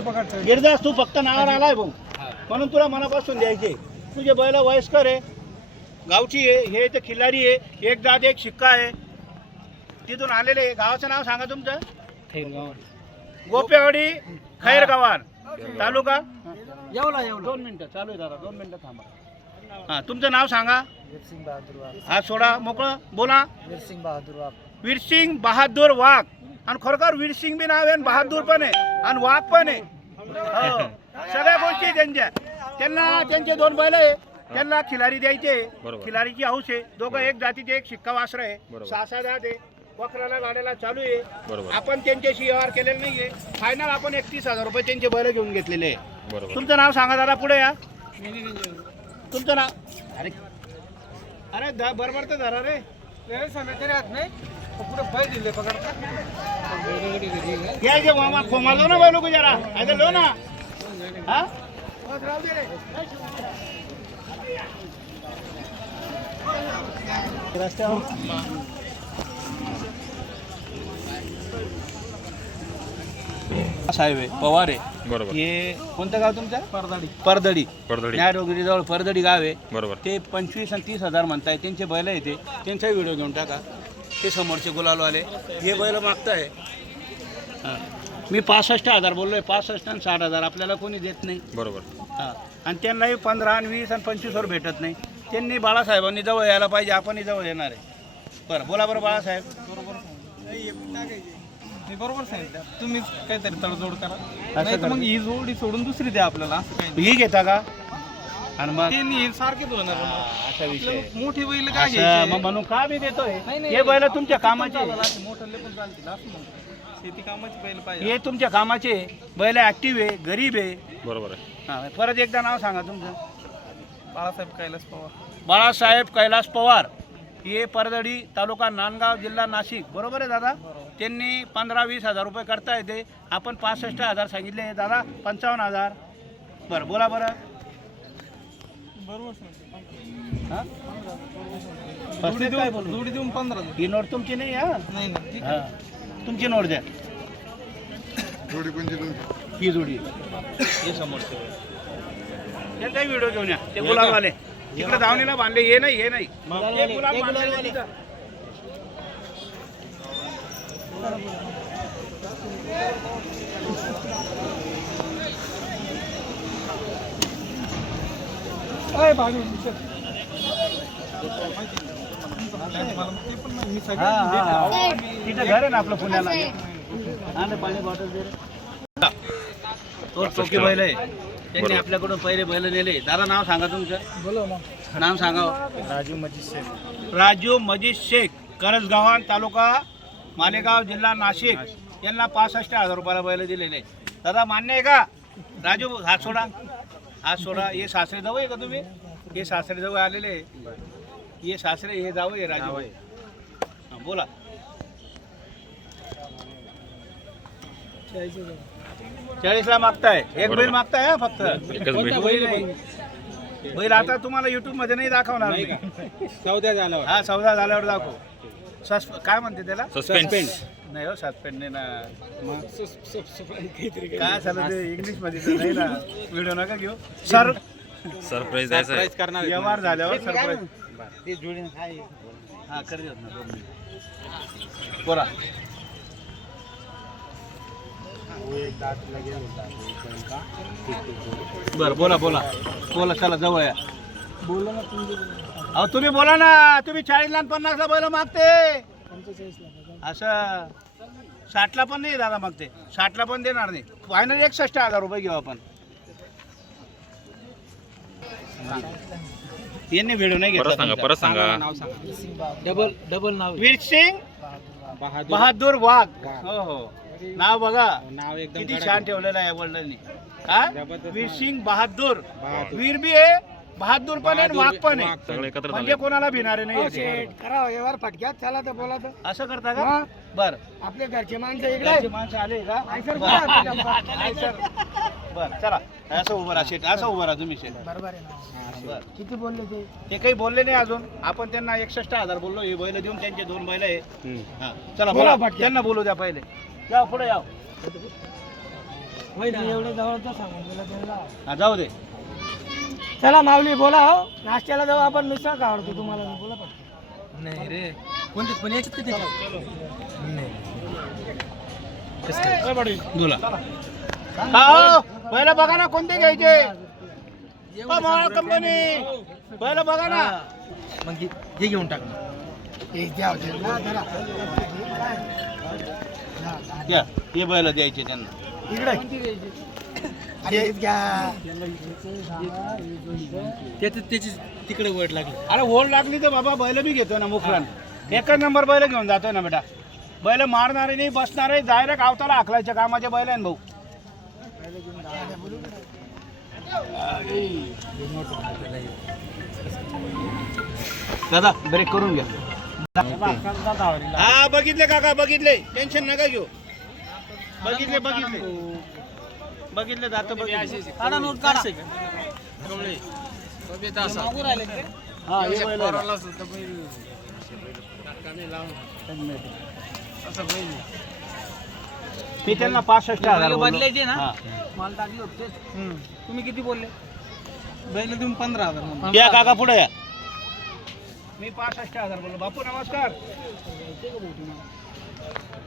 गिरदास तू फक्त नावावर आलाय भाऊ, म्हणून तुला मनापासून द्यायचे. तुझे बैल वयस्कर आहे, गावची आहे, हे तर खिल्लारी आहे, एक जात एक शिक्का आहे, तिथून आलेले. गावाचं नाव सांगा तुमचं. गोपेवाडी खैरगावान, तालुका येवला. 2 मिनिटं चालू आहे दादा, 2 मिनिटं थांबा. हां, तुमचं नाव सांगा. वीरसिंग बहादूर वाघ. हा सोडा, मोकळं बोला. वीरसिंग बहादूर वाघ. वीरसिंग बहादूर वाघ. आणि खरोखर वीरसिंग बी नाव आहे आणि बहादूर पण आहे आणि वाघ पण आहे. हो, सगळ्या गोष्टी त्यांच्या. त्यांना त्यांचे 2 बैल आहे, त्यांना खिलारी द्यायचे. खिलारीची हौस आहे. दोघं एक जातीचे, एक शिक्का वासर आहे. 6-7 दात आहे. वखराला गाड्याला चालू आहे. आपण त्यांच्याशी व्यवहार केलेला नाहीये. फायनल आपण 31,000 रुपये त्यांचे बैल घेऊन घेतलेले आहे. तुमचं नाव सांगा दादा, पुढे या. तुमचं नाव. अरे अरे बरोबर तर धरा रे. यायचे मामा खोमालो ना बैलो को जरा ऐसे लो ना. हाँ साहेब आहे, पवार आहे. बरोबर. हे कोणतं गाव तुमचं? परदाडी. परदडी. परदडी. न्यायडोगरी जवळ परदडी गाव आहे. बरोबर. ते 25 आणि 30,000 म्हणताय. त्यांचे बैल येते, त्यांचाही व्हिडिओ घेऊन टाका. ते समोरचे गुलालवाले हे बैल मागताय. हां, मी 65,000 बोललोय. 65 आणि 60,000 आपल्याला कोणी देत नाही. बरोबर. हां, आणि त्यांनाही 15 आणि 20 आणि 25वर भेटत नाही. त्यांनी बाळासाहेबांनी जवळ यायला पाहिजे, आपणही जवळ येणार आहे. बरं बोला बरं बाळासाहेब. मी बरोबर सांगितलं, तुम्हीच काहीतरी तडजोड करा. नाही तर मग ही जोडी सोडून दुसरी द्या आपल्याला. असं काही ही घेता का? आणि मग नाही सारखेच होणार. असा विषय. मोठी बैल काय असं घ्यायची? मग म्हणून का मी देतोय. हे बैल तुमच्या कामाचे. मोठे पण चालतील असं म्हणतो. शेती कामाची बैल पाहिजे. हे तुमच्या कामाचे बैल. ऍक्टिव्ह आहे, गरीब आहे. बरोबर आहे. हां, परत एकदा नाव सांगा तुमचं. बाळासाहेब कैलास पवार. बाळासाहेब कैलास पवार. हे परदडी, तालुका नांदगाव, जिल्हा नाशिक. बरोबर आहे दादा. त्यांनी 15-20 हजार रुपये करता येते. आपण 65,000 सांगितले दादा. 55,000. बरं बोला बरं. बरोबर हां, काय बोलू? जोडी देऊन 15. ही नोट तुमची नाही. हा नाही नाही. हां, तुमची नोट द्या. ही जोडी हे समोरचे त्यांचाही व्हिडिओ घेऊन या. ते गुलाबवाले तिकडे धावणीला बांधले. हे नाही, हे नाही. हे गुलाब बांधलेले तिथं. तिथं घर आहे ना आपलं पुण्याला. आणि पाणी बॉटल दे रे. तो चौकी बैल आहे. त्यांनी आपल्याकडून पहिले बैल नेले. दादा नाव सांगा तुमचं. बोलो ना. नाव सांगा. राजू मजीद शेख. राजू मजीद शेख, करजगावान, तालुका मालेगाव, जिल्हा नाशिक. यांना 65,000 रुपयाला बैल दिलेले. दादा मान्य आहे का? राजू हात सोडा, हात सोडा. हे सासरे जाऊ आहे का तुम्ही? हे सासरे जाऊ आलेले. हे सासरे, हे जाऊ आहे राजू. हां बोला. 40ला मागताय. एक बैल मागताय. हा फक्त बैल नाही. बैल आता तुम्हाला युट्यूब मध्ये नाही दाखवणार मी. सौदा झाल्यावर. हा, सौदा झाल्यावर दाखव. काय म्हणते त्याला? सस्पेन्स. नाही हो, सस्पेंड नाही ना. काय झालं ते इंग्लिश मध्ये तर नाही ना. व्हिडिओ नका घेऊ. सरप्राईज आहे. करणार. व्यवहार झाल्यावर सरप्राईज. हा कर देत ना 2 मिनिट. बोला. बरं बोला बोला बोला. चला जवळ या. बोला ना तुम्ही. अहो तुम्ही बोला ना. तुम्ही 40 ला 50 ला बैल मागते. 45 असं 60ला पण नाही दादा मागते. 60ला पण देणार नाही. फायनल 61,000 रुपये घेऊ आपण. यांनी व्हिडिओ नाही परत सांगा, घेतला. परत सांगा. नाव सांगा. डबल नाव. वीरसिंग बहादूर वाघ. हो हो, नाव बघा नाव एकदम किती छान ठेवलेलं आहे वडिलांनी. काय? वीरसिंग बहादूर. वीर बी आहे, बहादूर पण आहे, वाघ पण आहे. सगळे एकत्र म्हणजे झाले. कोणाला भिणारे नाही येते. करा व्यवहार फटक्यात. चला तर बोला तर. असं करता का? बर. आपले घरचे माणसं घरचे माणसं आले का? नाही सर. बर चला. असं उभं राहा शेट. असं उभं राहा तुम्ही शेट. बरोबर आहे ना. बर. किती बोलले ते? ते काही बोलले नाही अजून. आपण त्यांना 61,000 बोललो. हे बैल देऊन त्यांचे 2 बैल आहे. हा चला बोला. त्यांना बोलू द्या पहिले. या पुढे या. एवढे जवळचं सांगून तुला त्यांना. हा, जाऊ दे. चला माऊली बोला हो, नाश्त्याला जाऊ आपण, मिसळ का आवडतो तुम्हाला, बोला पण. नाही रे कोणते पण याच्यात किती बोला. का हो? पहिलं बघा ना कोणते घ्यायचे. मावळा कंपनी पहिलं बघा ना. मग हे घेऊन टाक. हे द्या होते ना, जरा. द्या, हे बैल द्यायचे त्यांना. इकडे अरे घ्या. त्याची तिकडे वड लागली. अरे ओढ लागली तर बाबा बैल बी घेतो ना मुखरान. एकच नंबर बैल घेऊन जातोय ना बेटा. बैल मारणारे नाही, बसणारे, डायरेक्ट आवताला हाकलायच्या कामाचे बैल आहे ना भाऊ. दादा ब्रेक करून घ्या. हा बघितले काका, बघितले, टेन्शन नका घेऊ. बघितले बघितले बघितले जातं बघितले. काढा नोट काढा. हा, हे बैल आहे. मी त्यांना 65,000 बदलायचे ना? हा. माल टाकले होते. तुम्ही किती बोलले? बैल देऊन 15,000 म्हणून. या काका पुढे या. मी 65,000 बोललो. बापू नमस्कार.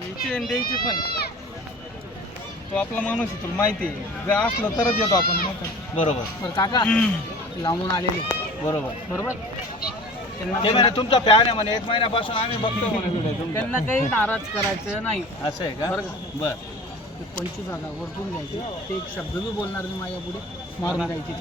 यायचे आणि द्यायचे पण. तो आपला माणूस आहे, तुला माहिती आहे. जर असलं तरच येतो आपण. मग काय. बरोबर बरं काका लांबून आलेले बरोबर. बरोबर. ते म्हणे तुमचा फॅन आहे म्हणे, 1 महिन्यापासून आम्ही बघतो म्हणे व्हिडिओ तुमचा. त्यांना काही नाराज करायचं नाही. असं आहे का? बरं का? बर. ते 25,000 वरतून द्यायचे. ते एक शब्द बी बोलणार नाही माझ्या पुढे, मारून द्यायची.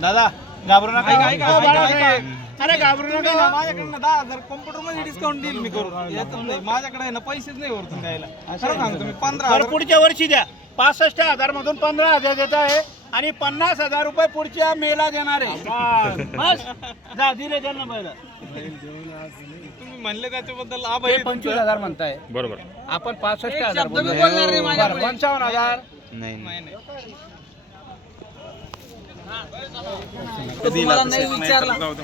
दादा घाबरू नका. ऐका, ऐका, हो, ऐका, बाळासाहेब. ऐका. अरे घाबरू तुम्ही नका. ना माझ्याकडनं 10,000 कॉम्प्युटर मध्ये डिस्काउंट देईल मी करून. यातच नाही, माझ्याकडे आहे ना पैसेच नाही वरतून द्यायला. खरं सांगतो मी 15,000. बरं, पुढच्या वर्षी द्या. 65,000 मधून 15,000 देत आहे आणि 50,000 रुपये पुढच्या मेला देणार आहे. बस जा, दिले त्यांना पहिलं. तुम्ही म्हणले त्याच्याबद्दल ते आभारी. 25,000 म्हणताय, बरोबर. आपण एक 65,000 शब्द बी बोललोय. बोलणार नाही माझ्या बरं, पुढे. 55,000. नाही नाही, नाही. तुम्हाला नाही विचारला. जाऊ दे.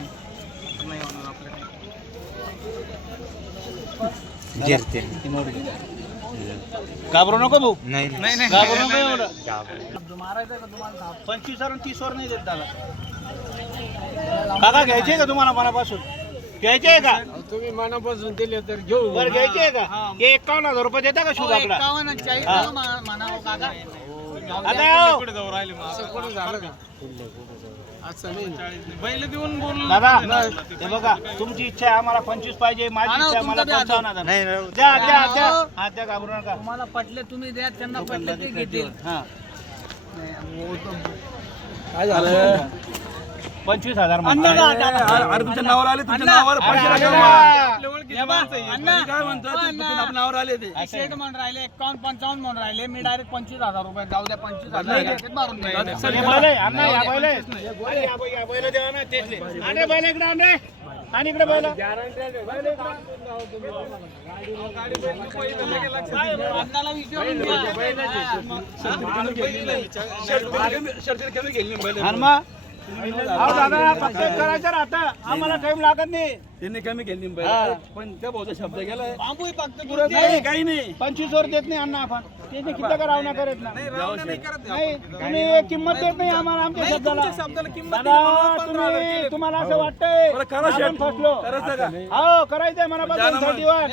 नाही होणार आपल्याकडे. घाबरू नको भाऊ. नाही नाही, नाही. घाबरू नको एवढं. शब्द मारायचा का तुम्हाला साप? 25 आणि 30 वर नाही देत दादा. काका घ्यायचे का तुम्हाला मनापासून? घ्यायचे आहे का? तुम्ही मनापासून दिले तर घेऊ. बरं घ्यायचे आहे का? हे 51,000 रुपये देता का शुभाकडा? 51 40 हा. म्हणावं काका. आता हो. पुढे जाऊ राहिले मग. कुठं झालं का? असं नाही. बैल देऊन बोललो. दादा हे बघा, तुमची इच्छा आहे आम्हाला 25 पाहिजे, माझी हा ना, इच्छा आहे मला तुमचं बी 55,000. नाही द्या द्या द्या. हा द्या, घाबरू नका. तुम्हाला पटले तुम्ही द्या, त्यांना पटले ते घेतील. हा. काय झालं? 25,000 म्हणताय. अरे तुमच्या नावावर आले, तुमच्या नावावर अरे, पैसे अरे, लागले. अरे. आपल्या ओळखीचे माणसं आहे. काय म्हणतात आपल्या नावावर आले ते. शेट म्हणून राहिले 51-55 म्हणून राहिले. मी डायरेक्ट 25,000 रुपये जाऊ द्या. 25,000 घ्यायचे, मारून द्या. हे बैल आहे, अण्णा या बैल आहे. अरे, या बैल द्या ना, तेचले. आणि बैल इकडे आण रे. आणि इकडे बैल. अण्णाला विचारून घ्या. आणि मग? अहो दादा, फक्त करायचं राहतं. आम्हाला टाइम लागत नाही. त्यांनी कमी केली हा. पण त्या भाऊचा शब्द गेलाय. बांबू फक्त नाही, काही नाही. 25 वर देत नाही अण्णा आपण. त्याची किती करावं करत ना. नाही करत नाही, तुम्ही किंमत देत नाही आम्हाला आमच्या शब्दाला. शब्दाला किंमत दादा, तुम्हाला असं वाटतंय आपण फसलो. हो, करायचंय मनापासून 31.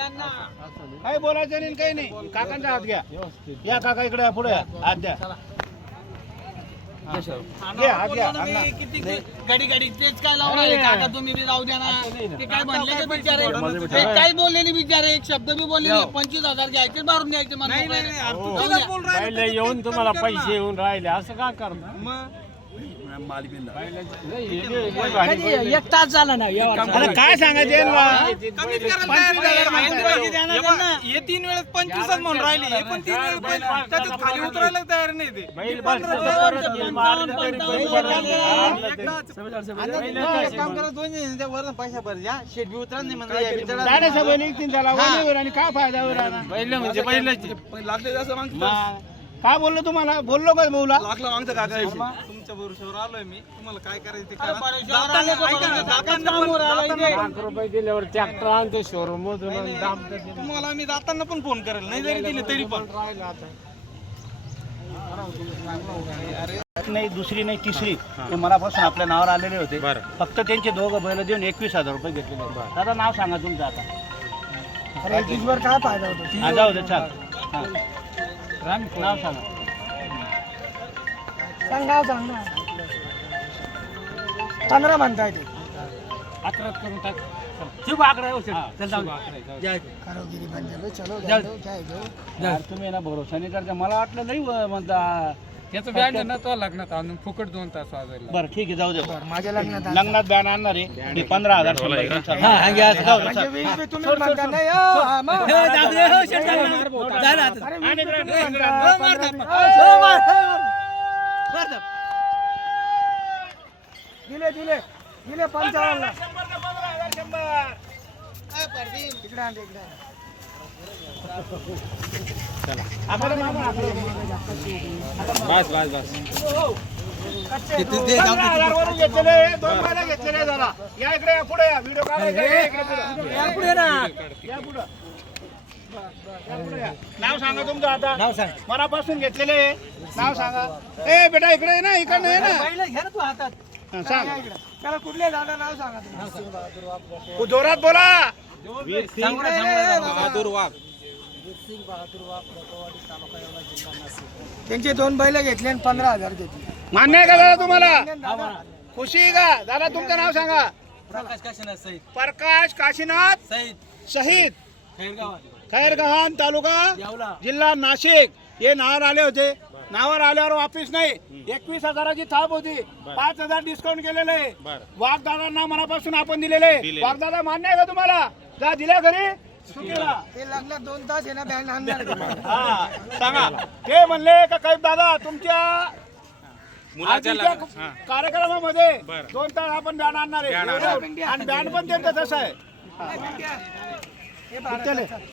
काही बोलायचं नाही, काही नाही. काकांचा हात घ्या. या काका इकडे या, पुढे या. हात द्या. घ्या, हात घ्या. अण्णा. किती गाडी गाडी तेच काय लावणार काका, तुम्ही बी जाऊ द्या ना. ते काय म्हणले का बिचारे, ते काय बोलले नाही बिचारे, एक शब्द बी बोलले नाही. 25,000 घ्यायचे, मारून द्यायचे मला. येऊन तुम्हाला पैसे येऊन राहिले असं का करता? एक तास झाला ना अरे काय सांगायचे यांना? कमीत करायला तयार नाही. हे 3 वेळेस 25 म्हणून राहिले. हे पण 3 वेळेस त्याच्यात खाली उतरायला तयार नाही ते. दादासाहेबांनी तीन झाला, वणीवर आणि काय फायदा होईल आता? लागले असं मागतो. मग काय बोललो तुम्हाला? बोललो का भाऊला? लागला मागचं काका. तुमच्या भरोश्यावर आलोय मी. तुम्हाला काय करायचं ते करा. ₹1 दिल्यावर ट्रॅक्टर आणतो शोरूम तुम्हाला मी जाताना पण फोन करेल, नाही जरी दिले तरी पण. नाही दुसरी नाही तिसरी ते मनापासून आपल्या नावावर आलेले होते. बरं. फक्त त्यांचे दोघं बैल देऊन 21,000 रुपये घेतलेले. दादा नाव सांगा तुमचं आता. काय फायदा होतो हा जाऊ दे चाल. हा. नाव सांगा. सांगा 15 म्हणताय ते यार, तुम्ही ना भरोसा नाही करता. मला वाटलं नाही म्हणता. त्याचं बँड ना तो लग्नात आणून फुकट 2 तास वाजवायला. बरं ठीक आहे जाऊ दे. माझ्या लग्नात लग्नात बॅन आणणार आहे. 15,000 बोला शंभर. का? जाऊ दे, चल. तुम्ही म्हणता नाही दिले 55 इकडे आण इकडे बस बस बस 15,000 वरून घेतलेले 2 महिने घेतलेले झाला. या इकडे या पुढे या व्हिडिओ काढायचा या इकडे पुढे. या पुढे या पुढे. या पुढे या. नाव सांगा तुमचं आता. नाव सांग. मनापासून घेतलेले नाव सांगा. ए बेटा इकडे ये ना इकडे ये ना. घ्या ना तू हातात हा, सांग. त्याला कुठले दादा नाव सांगा तुम्ही. तू जोरात बोला. बहादूर वाघ. त्यांचे 2 बैल घेतले आणि 15,000 घेतले. मान्य आहे का दादा तुम्हाला? खुशी आहे का दादा? तुमचं नाव सांगा. प्रकाश काशीनाथ शहीद खैरगव्हाण तालुका जिल्हा नाशिक. हे नावावर आले होते. नावावर आल्यावर वापिस नाही. 21,000ची थाप होती. 5,000 डिस्काउंट केलेले. वाघदादांना मनापासून आपण दिलेले. वाघदादा मान्य आहे का तुम्हाला? जा दिल्या घरी सुखीला. ते लग्नात 2 तास आहे ना बँड आणणार हा सांगा. ते म्हणले का काही दादा तुमच्या मुलाच्या आधीच्या लग्न- हा. कार्यक्रमामध्ये बरं. 2 तास आपण बँड आणणार आहे. बँड आणणार. आणि बँड पण त्यांचं तसं आहे. हे चले.